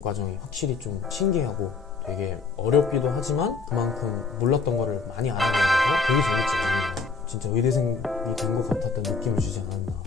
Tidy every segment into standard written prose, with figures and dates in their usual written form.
과정이 확실히 좀 신기하고 되게 어렵기도 하지만 그만큼 몰랐던 거를 많이 알아보면서 되게 재밌지 않았나. 진짜 의대생이 된 것 같았던 느낌을 주지 않았나.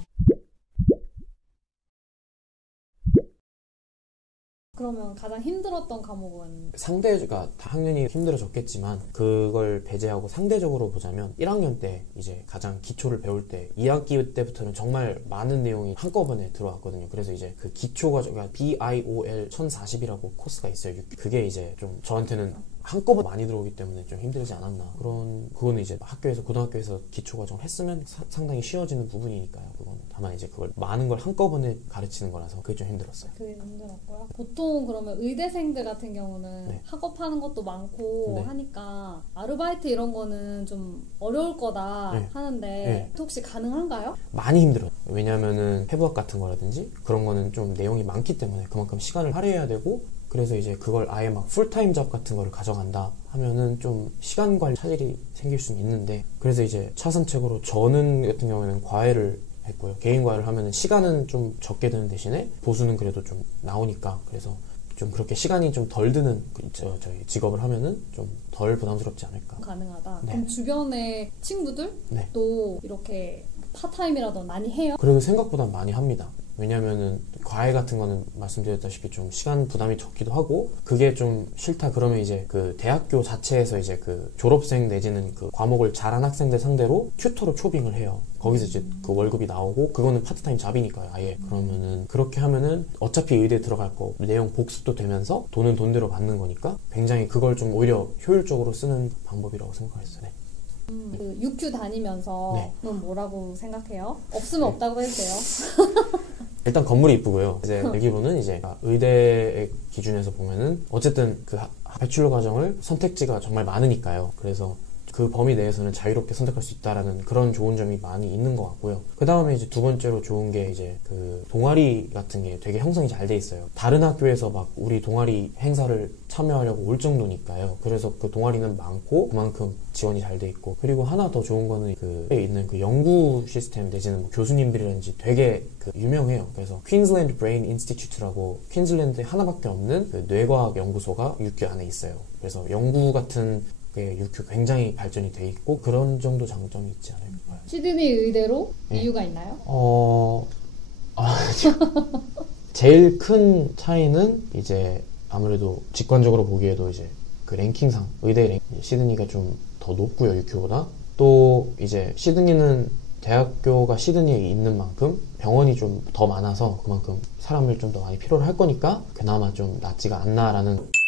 그러면 가장 힘들었던 과목은? 상대가 당연히 힘들어졌겠지만 그걸 배제하고 상대적으로 보자면 1학년 때 이제 가장 기초를 배울 때 2학기 때부터는 정말 많은 내용이 한꺼번에 들어왔거든요. 그래서 이제 그 기초가 BIOL 1040이라고 코스가 있어요. 그게 이제 좀 저한테는 한꺼번에 많이 들어오기 때문에 좀 힘들지 않았나. 그거는 이제 학교에서 고등학교에서 기초과정을 했으면 상당히 쉬워지는 부분이니까요. 그거는 다만 이제 그걸 많은 걸 한꺼번에 가르치는 거라서 그게 좀 힘들었어요. 그게 힘들었고요. 보통 그러면 의대생들 같은 경우는 네. 학업하는 것도 많고 네. 하니까 아르바이트 이런 거는 좀 어려울 거다 네. 하는데 네. 혹시 가능한가요? 많이 힘들어요. 왜냐면은 해부학 같은 거라든지 그런 거는 좀 내용이 많기 때문에 그만큼 시간을 할애해야 되고, 그래서 이제 그걸 아예 막 풀타임 잡 같은 거를 가져간다 하면은 좀 시간 관리 차질이 생길 수는 있는데, 그래서 이제 차선책으로 저는 같은 경우에는 과외를 했고요. 개인 과외를 하면은 시간은 좀 적게 드는 대신에 보수는 그래도 좀 나오니까, 그래서 좀 그렇게 시간이 좀 덜 드는 저희 직업을 하면은 좀 덜 부담스럽지 않을까. 가능하다. 네. 그럼 주변의 친구들도 네. 이렇게 파타임이라도 많이 해요? 그래도 생각보다 많이 합니다. 왜냐면은 과외 같은 거는 말씀드렸다시피 좀 시간 부담이 적기도 하고, 그게 좀 싫다 그러면 이제 그 대학교 자체에서 이제 그 졸업생 내지는 그 과목을 잘한 학생들 상대로 튜터로 초빙을 해요. 거기서 이제 그 월급이 나오고, 그거는 파트타임 잡이니까요, 아예. 그러면은 그렇게 하면은 어차피 의대 들어갈 거 내용 복습도 되면서 돈은 돈대로 받는 거니까 굉장히 그걸 좀 오히려 효율적으로 쓰는 방법이라고 생각했어요. 네. 그 UQ 다니면서 네. 넌 뭐라고 생각해요? 없으면 네. 없다고 해도 돼요? 일단 건물이 이쁘고요. 이제 내기로는 이제 의대의 기준에서 보면은 어쨌든 그 배출러 과정을 선택지가 정말 많으니까요. 그래서 그 범위 내에서는 자유롭게 선택할 수 있다라는 그런 좋은 점이 많이 있는 것 같고요. 그 다음에 이제 두 번째로 좋은 게 이제 그 동아리 같은 게 되게 형성이 잘 돼 있어요. 다른 학교에서 막 우리 동아리 행사를 참여하려고 올 정도니까요. 그래서 그 동아리는 많고 그만큼 지원이 잘 돼 있고, 그리고 하나 더 좋은 거는 그에 있는 그 연구 시스템 내지는 뭐 교수님들이라든지 되게 그 유명해요. 그래서 퀸즐랜드 브레인 인스티튜트라고 퀸즐랜드에 하나밖에 없는 그 뇌과학 연구소가 UQ 안에 있어요. 그래서 연구 같은 UQ 굉장히 발전이 돼 있고 그런 정도 장점이 있지 않을까요? 시드니 의대로 네. 이유가 있나요? 제일 큰 차이는 이제 아무래도 직관적으로 보기에도 이제 그 랭킹상 의대 시드니가 좀 더 높고요, UQ보다. 또 이제 시드니는 대학교가 시드니에 있는 만큼 병원이 좀 더 많아서 그만큼 사람을 좀 더 많이 필요로 할 거니까 그나마 좀 낫지가 않나라는.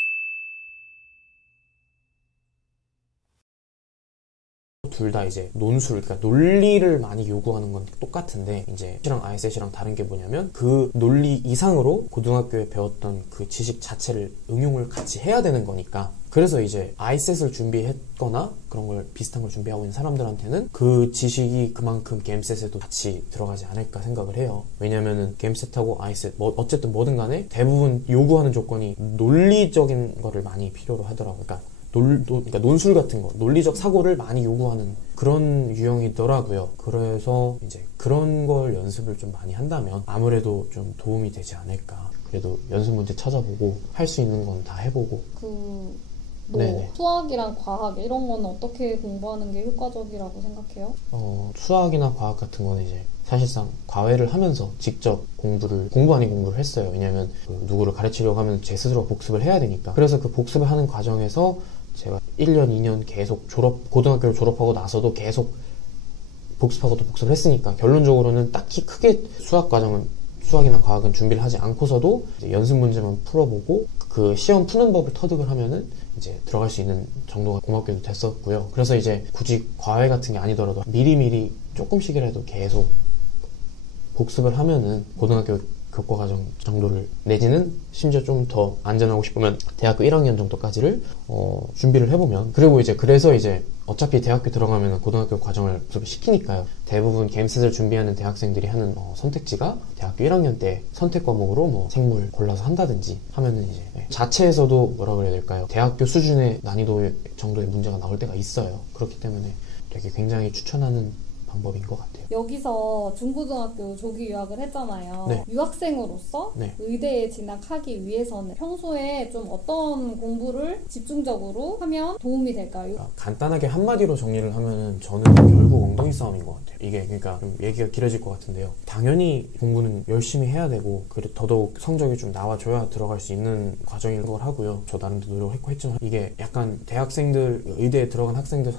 둘 다 이제 논술, 그러니까 논리를 많이 요구하는 건 똑같은데, 이제 C랑 ISS랑 다른 게 뭐냐면 그 논리 이상으로 고등학교에 배웠던 그 지식 자체를 응용을 같이 해야 되는 거니까. 그래서 이제 ISS를 준비했거나 그런 걸 비슷한 걸 준비하고 있는 사람들한테는 그 지식이 그만큼 GAMSET에도 같이 들어가지 않을까 생각을 해요. 왜냐면은 GAMSET하고 ISS 어쨌든 뭐든 간에 대부분 요구하는 조건이 논리적인 거를 많이 필요로 하더라고요. 그러니까 논술 같은 거, 논리적 사고를 많이 요구하는 그런 유형이더라고요. 그래서 이제 그런 걸 연습을 좀 많이 한다면 아무래도 좀 도움이 되지 않을까. 그래도 연습 문제 찾아보고 할 수 있는 건 다 해보고. 수학이랑 과학 이런 거는 어떻게 공부하는 게 효과적이라고 생각해요? 수학이나 과학 같은 거는 이제 사실상 과외를 하면서 직접 공부 아닌 공부를 했어요. 왜냐면 누구를 가르치려고 하면 제 스스로 복습을 해야 되니까. 그래서 그 복습을 하는 과정에서 제가 1년, 2년 계속 고등학교를 졸업하고 나서도 계속 복습하고 또 복습을 했으니까 결론적으로는 딱히 크게 수학이나 과학은 준비를 하지 않고서도 이제 연습 문제만 풀어보고 그 시험 푸는 법을 터득을 하면은 이제 들어갈 수 있는 정도가 고맙게도 됐었고요. 그래서 이제 굳이 과외 같은 게 아니더라도 미리미리 조금씩이라도 계속 복습을 하면은 고등학교 교과과정 정도를, 내지는 심지어 좀 더 안전하고 싶으면 대학교 1학년 정도까지를 준비를 해보면, 그리고 이제 그래서 이제 어차피 대학교 들어가면 고등학교 과정을 복습을 시키니까요. 대부분 GAMSET을 준비하는 대학생들이 하는 선택지가 대학교 1학년 때 선택 과목으로 뭐 생물 골라서 한다든지 하면은 이제 자체에서도 뭐라 그래야 될까요? 대학교 수준의 난이도 정도의 문제가 나올 때가 있어요. 그렇기 때문에 되게 굉장히 추천하는 방법인 것 같아요. 여기서 중고등학교 조기 유학을 했잖아요. 네. 유학생으로서 네. 의대에 진학하기 위해서는 평소에 좀 어떤 공부를 집중적으로 하면 도움이 될까요? 간단하게 한마디로 정리를 하면은 저는 결국 엉덩이 싸움인 것 같아요. 이게 그러니까 좀 얘기가 길어질 것 같은데요. 당연히 공부는 열심히 해야 되고 그리고 더더욱 성적이 좀 나와줘야 들어갈 수 있는 과정인 걸 하고요. 저 나름대로 노력을 했고 했지만 이게 약간 대학생들 의대에 들어간 학생들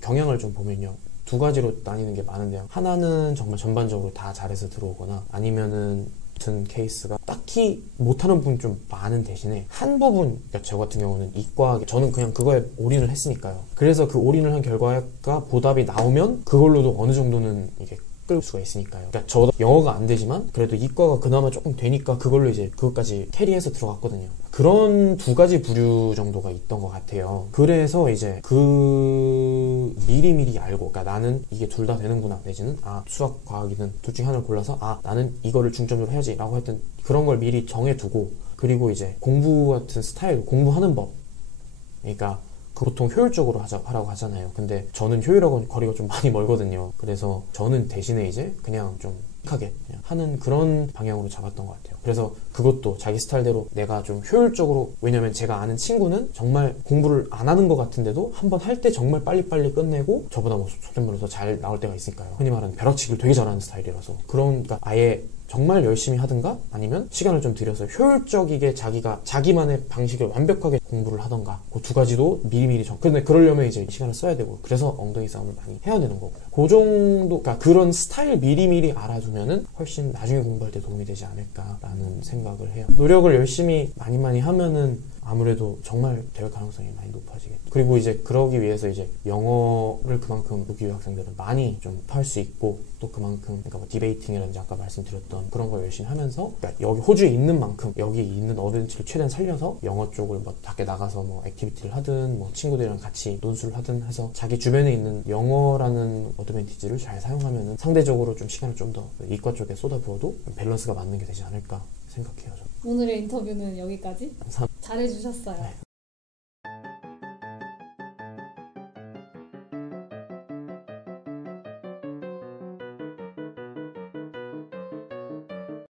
경향을 좀 보면요. 두 가지로 나뉘는 게 많은데요. 하나는 정말 전반적으로 다 잘해서 들어오거나 아니면은 같은 케이스가 딱히 못하는 부분이 좀 많은 대신에 한 부분, 그러니까 저 같은 경우는 이과, 저는 그냥 그거에 올인을 했으니까요. 그래서 그 올인을 한 결과가 보답이 나오면 그걸로도 어느 정도는 이게 끌 수가 있으니까요. 그러니까 저도 영어가 안 되지만 그래도 이과가 그나마 조금 되니까 그걸로 이제 그것까지 캐리해서 들어갔거든요. 그런 두 가지 부류 정도가 있던 것 같아요. 그래서 이제 그 미리미리 알고, 그러니까 나는 이게 둘 다 되는구나, 내지는 수학, 과학이든 둘 중에 하나를 골라서 나는 이거를 중점적으로 해야지 라고 했던 그런 걸 미리 정해두고, 그리고 이제 공부 같은 스타일, 공부하는 법, 그러니까 보통 효율적으로 하라고 하잖아요. 근데 저는 효율하고는 거리가 좀 많이 멀거든요. 그래서 저는 대신에 이제 그냥 좀 하게 하는 그런 방향으로 잡았던 것 같아요. 그래서 그것도 자기 스타일대로 내가 좀 효율적으로, 왜냐면 제가 아는 친구는 정말 공부를 안 하는 것 같은데도 한번 할 때 정말 빨리빨리 끝내고 저보다 뭐 속된 말로 더 잘 나올 때가 있으니까요. 흔히 말하는 벼락치기를 되게 잘하는 스타일이라서, 그러니까 아예 정말 열심히 하든가 아니면 시간을 좀 들여서 효율적이게 자기만의 방식을 완벽하게 공부를 하던가, 그 두 가지도 미리미리 근데 그러려면 이제 시간을 써야 되고, 그래서 엉덩이 싸움을 많이 해야 되는 거고요. 그 정도, 그러니까 그런 스타일 미리미리 알아두면은 훨씬 나중에 공부할 때 도움이 되지 않을까라는 생각을 해요. 노력을 열심히 많이 하면은 아무래도 정말 될 가능성이 많이 높아지겠죠. 그리고 이제 그러기 위해서 이제 영어를 그만큼 조기 유학생들은 많이 좀 할 수 있고, 또 그만큼 그러니까 뭐 디베이팅이라든지 아까 말씀드렸던 그런 걸 열심히 하면서, 그러니까 여기 호주에 있는 만큼 여기 있는 어드밴티지를 최대한 살려서 영어 쪽을 뭐 밖에 나가서 뭐 액티비티를 하든 뭐 친구들이랑 같이 논술을 하든 해서 자기 주변에 있는 영어라는 어드밴티지를 잘 사용하면은 상대적으로 좀 시간을 좀 더 이과 쪽에 쏟아부어도 밸런스가 맞는 게 되지 않을까 생각해요. 저는. 오늘의 인터뷰는 여기까지. 감사합니다. 잘해주셨어요. 네.